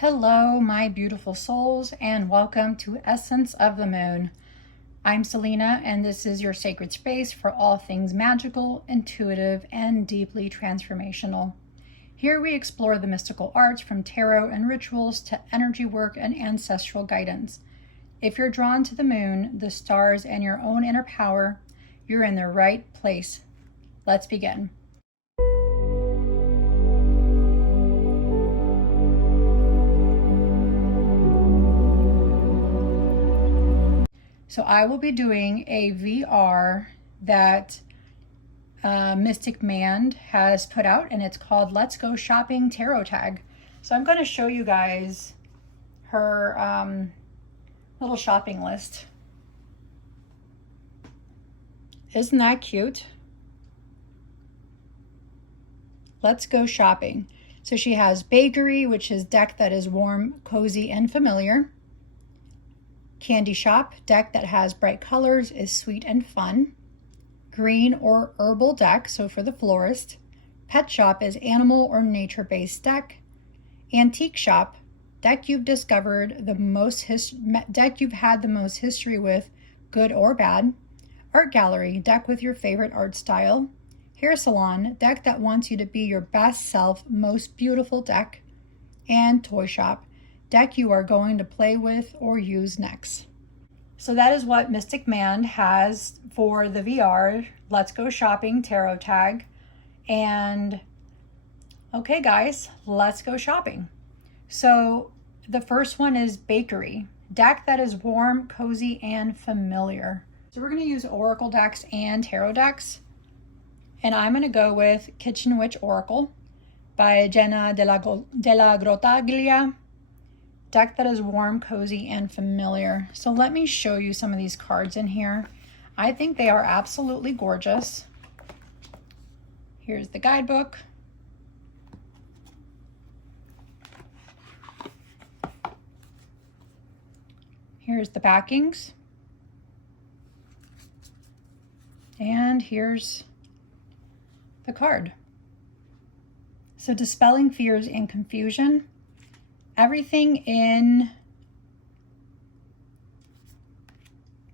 Hello, my beautiful souls, and welcome to Essence of the Moon. I'm Selena, and this is your sacred space for all things magical, intuitive, and deeply transformational. Here we explore the mystical arts from tarot and rituals to energy work and ancestral guidance. If you're drawn to the moon, the stars, and your own inner power, you're in the right place. Let's begin. So I will be doing a VR that Mystic Mand has put out, and it's called Let's Go Shopping Tarot Tag. So I'm going to show you guys her little shopping list. Isn't that cute? Let's go shopping. So she has bakery, which is deck that is warm, cozy, and familiar. Candy shop, deck that has bright colors, is sweet and fun. Green or herbal deck, so for the florist. Pet shop is animal or nature-based deck. Antique shop, deck you've discovered the most deck you've had the most history with, good or bad. Art gallery, deck with your favorite art style. Hair salon, deck that wants you to be your best self, most beautiful deck. And toy shop, deck you are going to play with or use next. So that is what Mystic Mand has for the VR Let's Go Shopping Tarot Tag. And okay guys, let's go shopping. So the first one is bakery, deck that is warm, cozy, and familiar. So we're going to use oracle decks and tarot decks. And I'm going to go with Kitchen Witch Oracle by Jenna de la Grottaglia. Deck that is warm, cozy, and familiar. So let me show you some of these cards in here. I think they are absolutely gorgeous. Here's the guidebook. Here's the backings. And here's the card. So dispelling fears and confusion. Everything in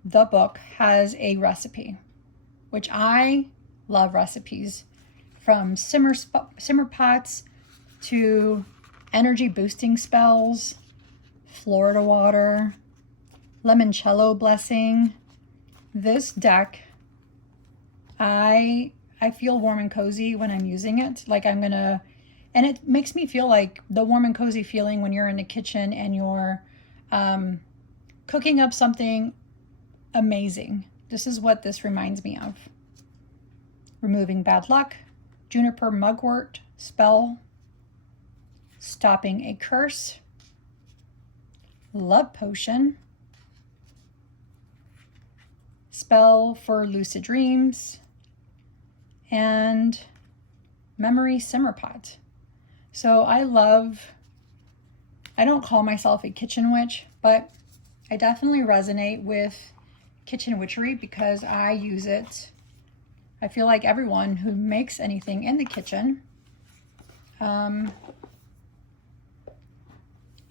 the book has a recipe, which I love recipes, from simmer pots to energy boosting spells, Florida water, limoncello blessing. This deck, I feel warm and cozy when I'm using it. Like and it makes me feel like the warm and cozy feeling when you're in the kitchen and you're cooking up something amazing. This is what this reminds me of. Removing bad luck, juniper mugwort spell, stopping a curse, love potion, spell for lucid dreams, and memory simmer pot. So I don't call myself a kitchen witch, but I definitely resonate with kitchen witchery because I use it. I feel like everyone who makes anything in the kitchen and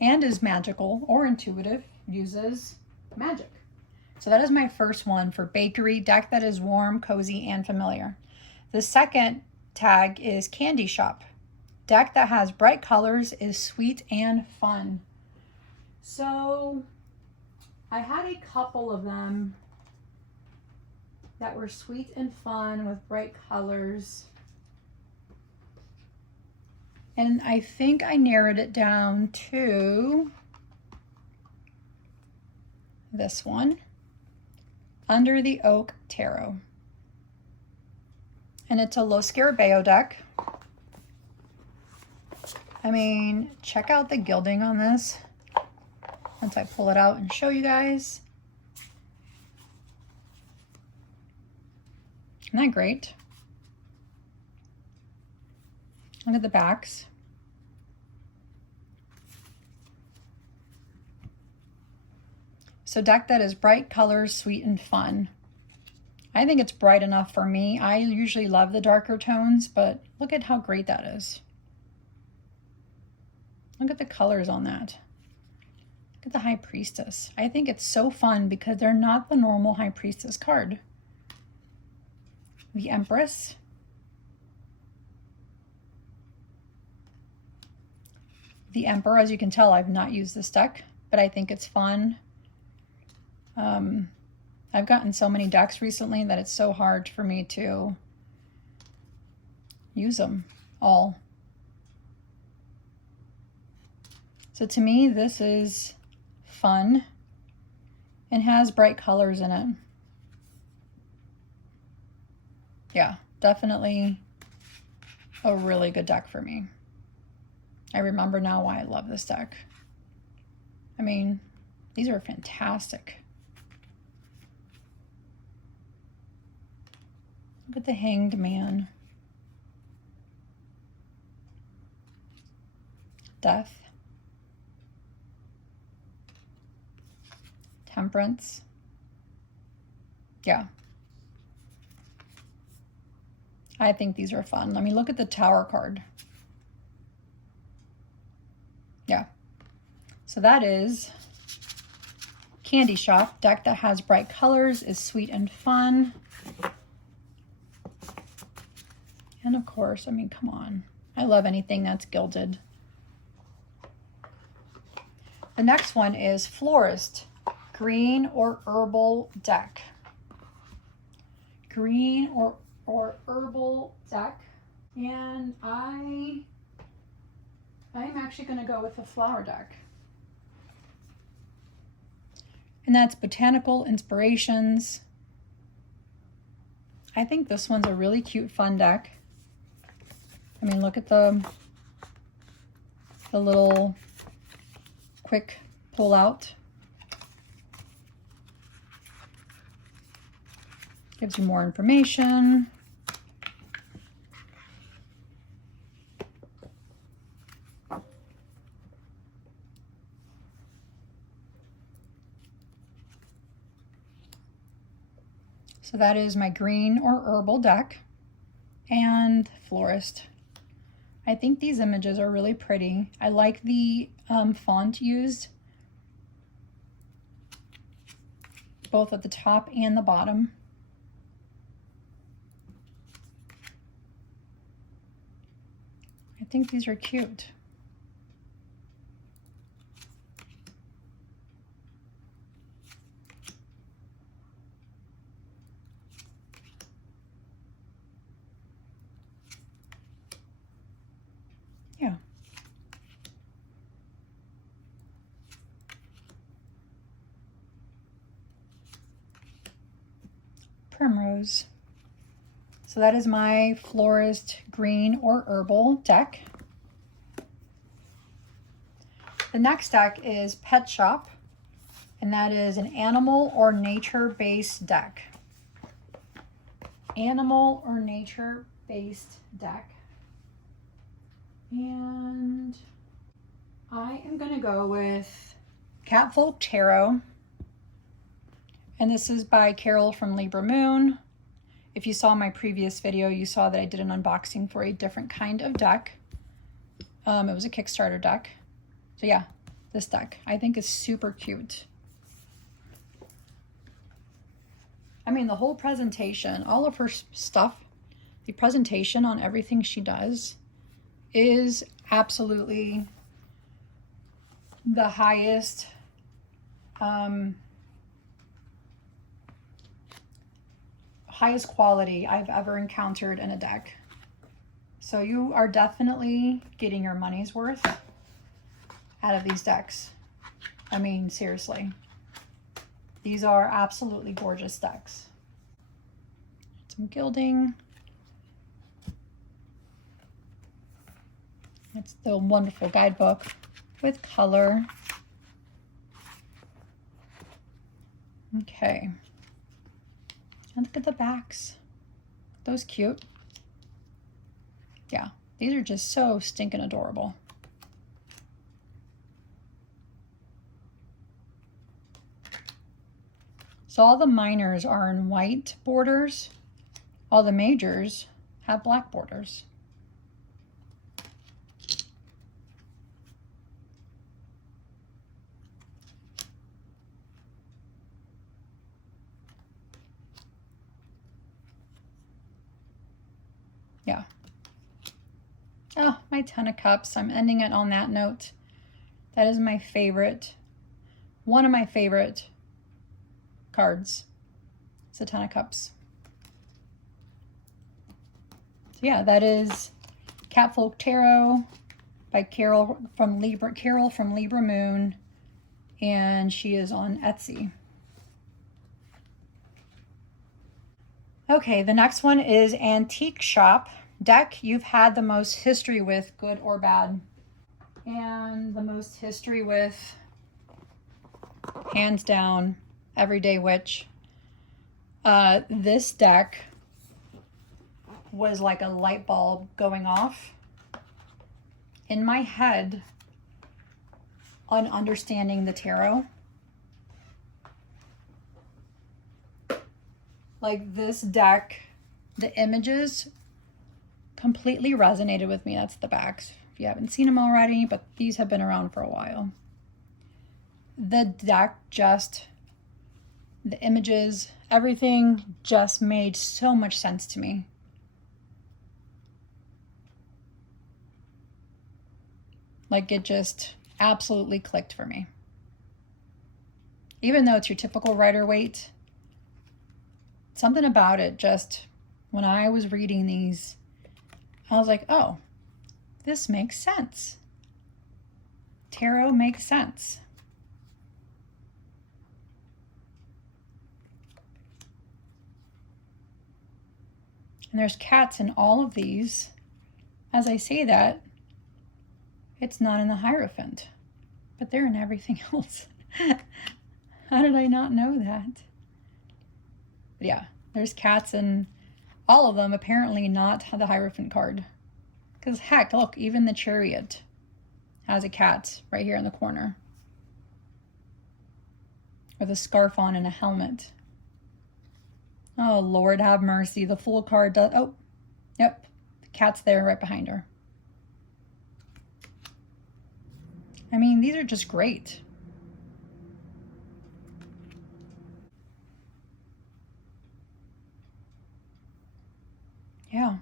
is magical or intuitive uses magic. So that is my first one for bakery, deck that is warm, cozy, and familiar. The second tag is candy shop. Deck that has bright colors, is sweet and fun. So I had a couple of them that were sweet and fun with bright colors. And I think I narrowed it down to this one, Under the Oak Tarot. And it's a Lo Scarabeo deck. I mean, check out the gilding on this. Once I pull it out and show you guys. Isn't that great? Look at the backs. So deck that is bright colors, sweet and fun. I think it's bright enough for me. I usually love the darker tones, but look at how great that is. Look at the colors on that. Look at the High Priestess. I think it's so fun because they're not the normal High Priestess card. The Empress. The Emperor. As you can tell, I've not used this deck, but I think it's fun. I've gotten so many decks recently that it's so hard for me to use them all. So to me, this is fun and has bright colors in it. Yeah, definitely a really good deck for me. I remember now why I love this deck. I mean, these are fantastic. Look at the Hanged Man. Death. Temperance. Yeah. I think these are fun. Let me look at the Tower card. Yeah. So that is Candy Shop. Deck that has bright colors, is sweet and fun. And of course, I mean, come on. I love anything that's gilded. The next one is Florist, green or herbal deck. Green or herbal deck. And I'm actually going to go with the flower deck. And that's Botanical Inspirations. I think this one's a really cute, fun deck. I mean, look at the little quick pull out. Gives you more information. So that is my green or herbal deck and Florist. I think these images are really pretty. I like the font used, both at the top and the bottom. I think these are cute. Yeah. Primrose. So that is my Florist green or herbal deck. The next deck is Pet Shop, and that is an animal or nature-based deck. Animal or nature-based deck. And I am going to go with Catfolk Tarot. And this is by Carol from Libra Moon. If you saw my previous video, you saw that I did an unboxing for a different kind of deck. It was a Kickstarter deck. So yeah, this deck I think is super cute. I mean, the whole presentation, all of her stuff, the presentation on everything she does is absolutely the highest highest quality I've ever encountered in a deck. So you are definitely getting your money's worth out of these decks. I mean, seriously. These are absolutely gorgeous decks. Some gilding. It's the wonderful guidebook with color. Okay. And look at the backs. Those cute. Yeah, these are just so stinking adorable. So all the minors are in white borders. All the majors have black borders. Oh, my 10 of Cups. I'm ending it on that note. That is my favorite, one of my favorite cards. It's the 10 of Cups. So yeah, that is Catfolk Tarot by Carol from Libra Moon, and she is on Etsy. Okay, the next one is Antique Shop. Deck you've had the most history with, good or bad. And the most history with, hands down, Everyday Witch. This deck was like a light bulb going off in my head on understanding the tarot. Like this deck, the images completely resonated with me. That's the backs. If you haven't seen them already, but these have been around for a while. The deck just, the images, everything just made so much sense to me. Like it just absolutely clicked for me. Even though it's your typical Rider-Waite, something about it just, when I was reading these, I was like, oh, this makes sense. Tarot makes sense. And there's cats in all of these. As I say that, it's not in the Hierophant, but they're in everything else. How did I not know that? But yeah, there's cats in all of them, apparently not the Hierophant card. Because heck, look, even the Chariot has a cat right here in the corner. With a scarf on and a helmet. Oh, Lord have mercy. The Fool card does, oh, yep, the cat's there right behind her. I mean, these are just great. Yeah.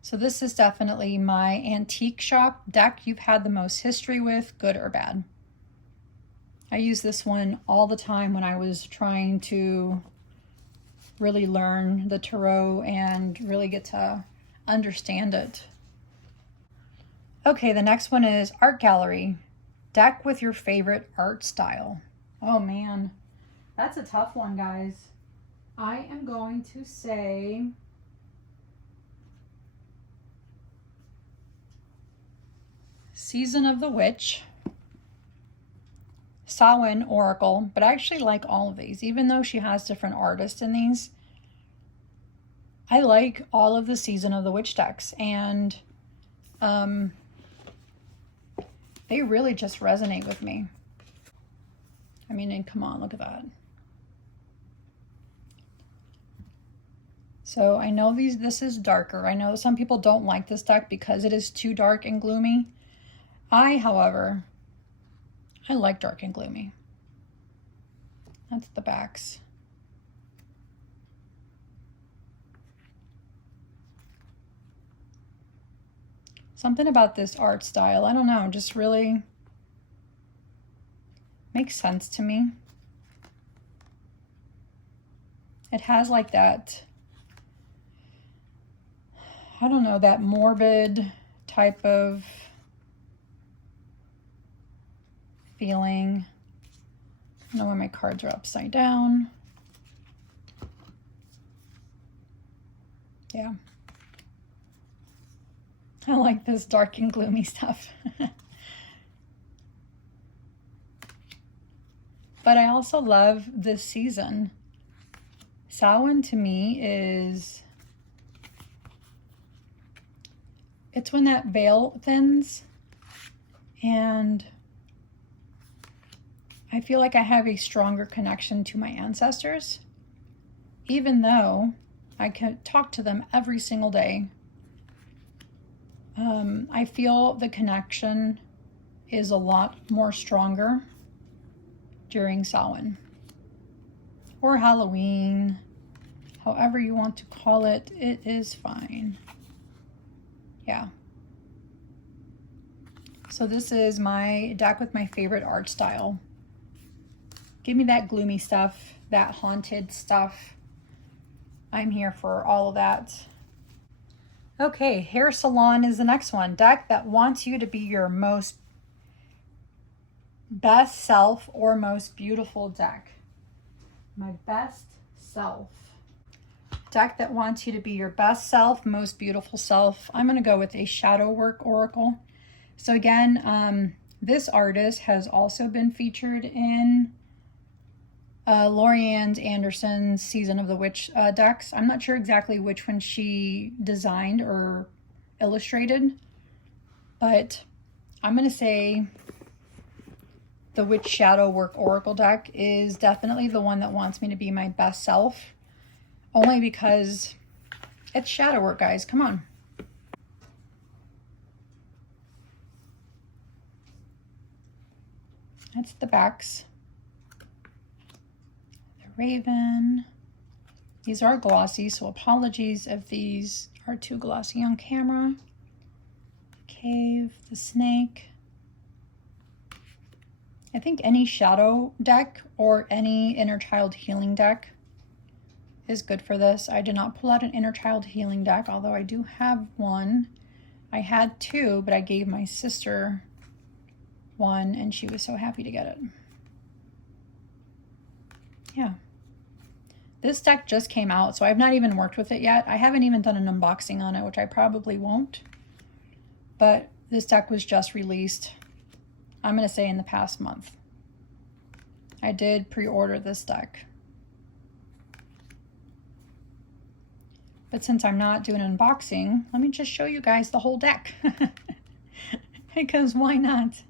So this is definitely my Antique Shop deck you've had the most history with, good or bad. I use this one all the time when I was trying to really learn the tarot and really get to understand it. Okay, the next one is Art Gallery. Deck with your favorite art style. Oh man, that's a tough one, guys. I am going to say Season of the Witch, Salon Oracle, but I actually like all of these, even though she has different artists in these. I like all of the Season of the Witch decks, and they really just resonate with me. I mean, and come on, look at that. So I know this is darker. I know some people don't like this deck because it is too dark and gloomy. However, I like dark and gloomy. That's the backs. Something about this art style, I don't know, just really makes sense to me. It has like that, I don't know, that morbid type of feeling. I don't know why my cards are upside down. Yeah. I like this dark and gloomy stuff. But I also love this season. Samhain to me is, it's when that veil thins, and I feel like I have a stronger connection to my ancestors, even though I can talk to them every single day. I feel the connection is a lot more stronger during Samhain or Halloween, however you want to call it, it is fine. Yeah. So this is my deck with my favorite art style. Give me that gloomy stuff, that haunted stuff. I'm here for all of that. Okay, Hair Salon is the next one. Deck that wants you to be your most best self or most beautiful deck. My best self. Deck that wants you to be your best self, most beautiful self. I'm going to go with a shadow work oracle. So again, this artist has also been featured in Lorianne Anderson's Season of the Witch decks. I'm not sure exactly which one she designed or illustrated, but I'm going to say the Witch Shadow Work Oracle deck is definitely the one that wants me to be my best self, only because it's shadow work, guys. Come on. That's the backs. Raven. These are glossy, so apologies if these are too glossy on camera. Cave, the snake. I think any shadow deck or any inner child healing deck is good for this. I did not pull out an inner child healing deck, although I do have one. I had two, but I gave my sister one and she was so happy to get it. Yeah. This deck just came out, so I've not even worked with it yet. I haven't even done an unboxing on it, which I probably won't. But this deck was just released, I'm going to say in the past month. I did pre-order this deck. But since I'm not doing an unboxing, let me just show you guys the whole deck. Because why not?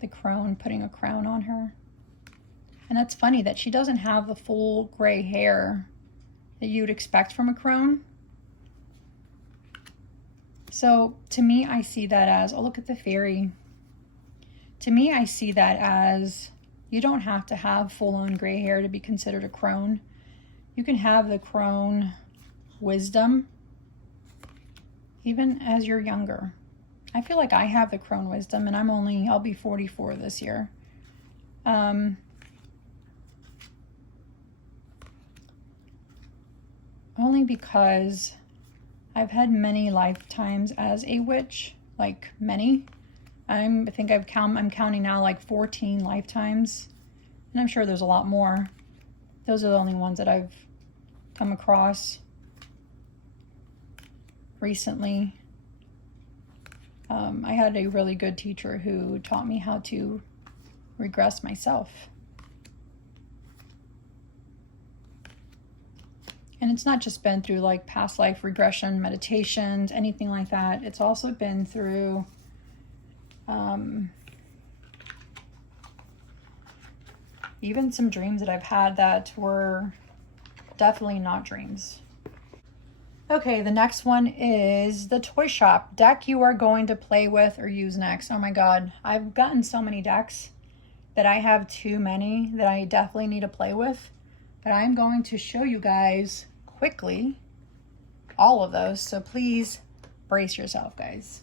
The crone, putting a crown on her. And it's funny that she doesn't have the full gray hair that you would expect from a crone. So to me, I see that as, oh, look at the fairy. To me, I see that as you don't have to have full-on gray hair to be considered a crone. You can have the crone wisdom even as you're younger. I feel like I have the crone wisdom, and I'll be 44 this year. Only because I've had many lifetimes as a witch, like many. I'm counting now like 14 lifetimes, and I'm sure there's a lot more. Those are the only ones that I've come across recently. I had a really good teacher who taught me how to regress myself. And it's not just been through like past life regression, meditations, anything like that. It's also been through even some dreams that I've had that were definitely not dreams. Okay, the next one is the toy shop deck you are going to play with or use next. Oh my God, I've gotten so many decks that I have too many that I definitely need to play with. But I'm going to show you guys quickly all of those. So please brace yourself, guys.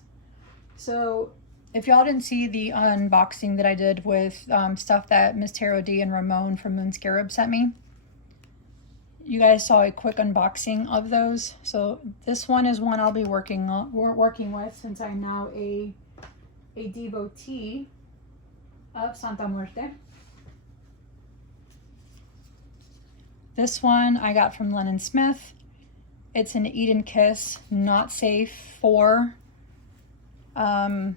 So if y'all didn't see the unboxing that I did with stuff that Miss Tarot D and Ramon from Moon Scarab sent me, you guys saw a quick unboxing of those. So this one is one I'll be working with since I'm now a devotee of Santa Muerte. This one I got from Lennon Smith. It's an Eden Kiss, not safe for to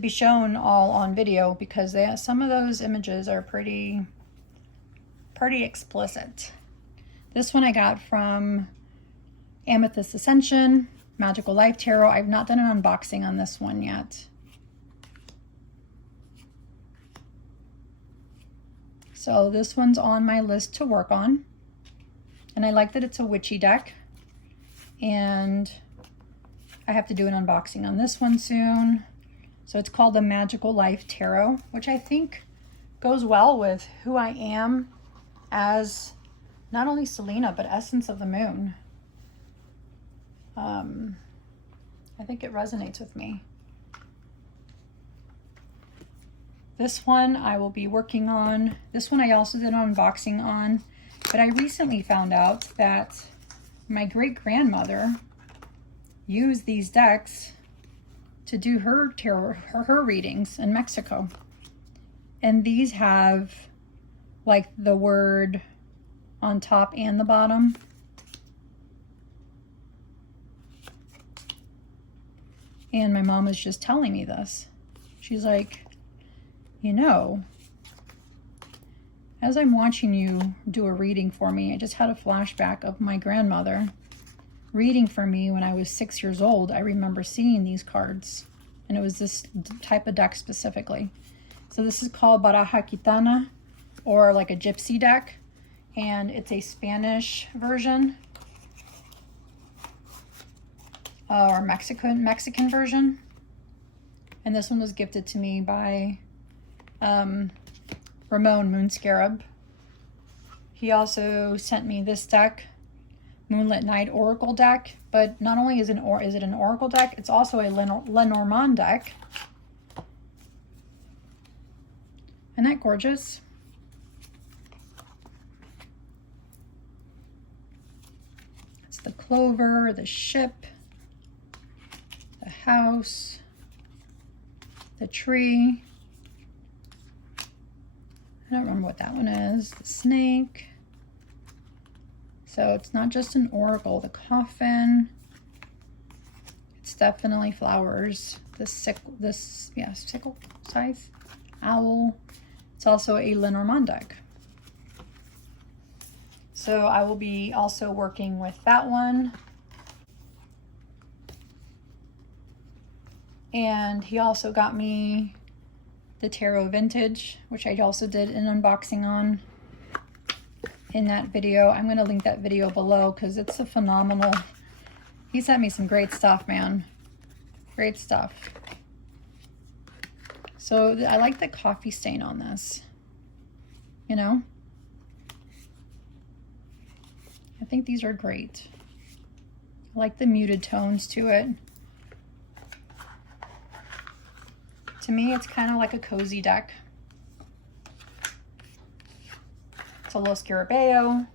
be shown all on video because some of those images are pretty explicit. This one I got from Amethyst Ascension, Magical Life Tarot. I've not done an unboxing on this one yet. So this one's on my list to work on. And I like that it's a witchy deck. And I have to do an unboxing on this one soon. So it's called the Magical Life Tarot, which I think goes well with who I am as not only Selena, but Essence of the Moon. I think it resonates with me. This one I will be working on. This one I also did an unboxing on, but I recently found out that my great-grandmother used these decks to do her tarot, her readings in Mexico. And these have like the word on top and the bottom. And my mom was just telling me this. She's like, you know, as I'm watching you do a reading for me, I just had a flashback of my grandmother reading for me when I was 6 years old. I remember seeing these cards, and it was this type of deck specifically. So this is called Baraja Gitana, or like a gypsy deck, and it's a Spanish version, or Mexican version. And this one was gifted to me by Ramon Moonscarab. He also sent me this deck, Moonlit Night Oracle deck, but not only is it an Oracle deck, it's also a Lenormand deck. Isn't that gorgeous? It's the clover, the ship, the house, the tree. I don't remember what that one is. The snake. So it's not just an oracle. The coffin. It's definitely flowers. Sickle size. Owl. It's also a Lenormand deck. So I will be also working with that one. And he also got me the Tarot Vintage, which I also did an unboxing on in that video. I'm going to link that video below because it's a phenomenal. He sent me some great stuff, man. Great stuff. So I like the coffee stain on this. You know? I think these are great. I like the muted tones to it. To me, it's kind of like a cozy deck. It's a Los Scarabeo,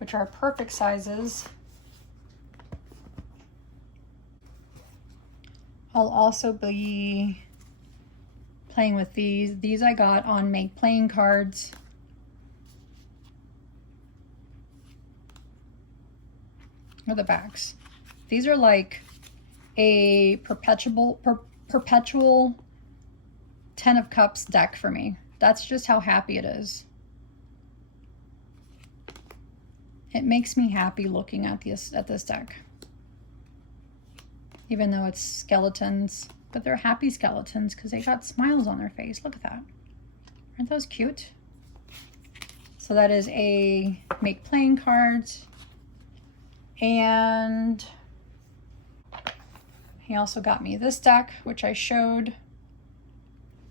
which are perfect sizes. I'll also be playing with these. These I got on Make Playing cards. Or the backs. These are like a perpetual 10 of Cups deck for me. That's just how happy it is. It makes me happy looking at this deck. Even though it's skeletons, but they're happy skeletons because they got smiles on their face. Look at that. Aren't those cute? So that is a Make Playing cards. And he also got me this deck, which I showed.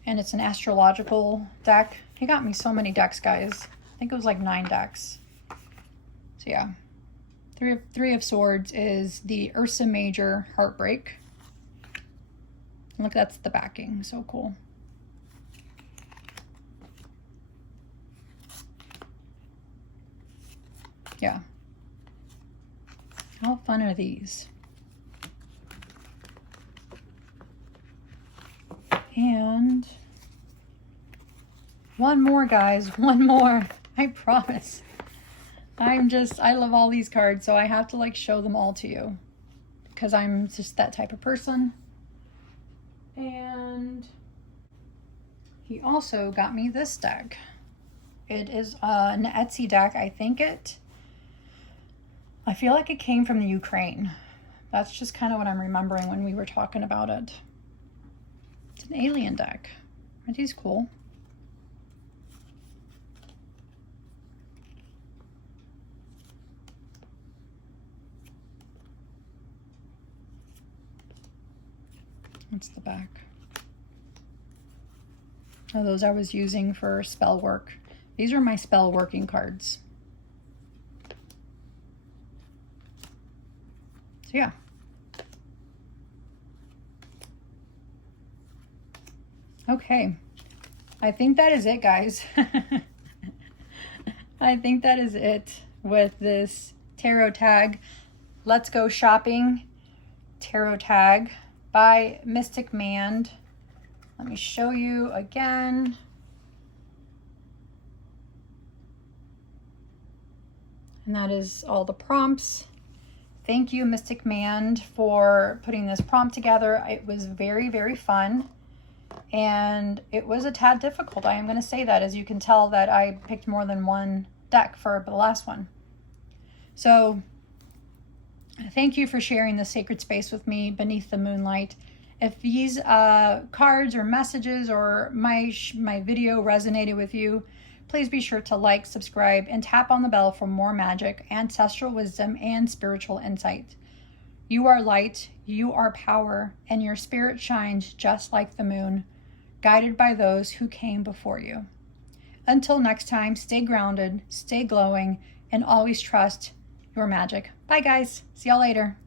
And it's an astrological deck. He got me so many decks, guys. I think it was like 9 decks. So yeah. Three of Swords is the Ursa Major Heartbreak. And look, that's the backing. So cool. Yeah. How fun are these? And one more, guys. One more. I promise. I love all these cards, so I have to like show them all to you because I'm just that type of person. And he also got me this deck. It is an Etsy deck. I feel like it came from the Ukraine. That's just kind of what I'm remembering when we were talking about it. It's an alien deck. Aren't these cool? That's the back. Oh, those I was using for spell work. These are my spell working cards. So yeah. Okay. I think that is it, guys. I think that is it with this tarot tag. Let's Go Shopping tarot tag by Mystic Mand. Let me show you again. And that is all the prompts. Thank you, Mystic Mand, for putting this prompt together. It was very, very fun. And it was a tad difficult. I am going to say that, as you can tell that I picked more than one deck for the last one. So thank you for sharing the sacred space with me beneath the moonlight. If these cards or messages or my video resonated with you, please be sure to like, subscribe, and tap on the bell for more magic, ancestral wisdom, and spiritual insight. You are light, you are power, and your spirit shines just like the moon, guided by those who came before you. Until next time, stay grounded, stay glowing, and always trust your magic. Bye, guys. See y'all later.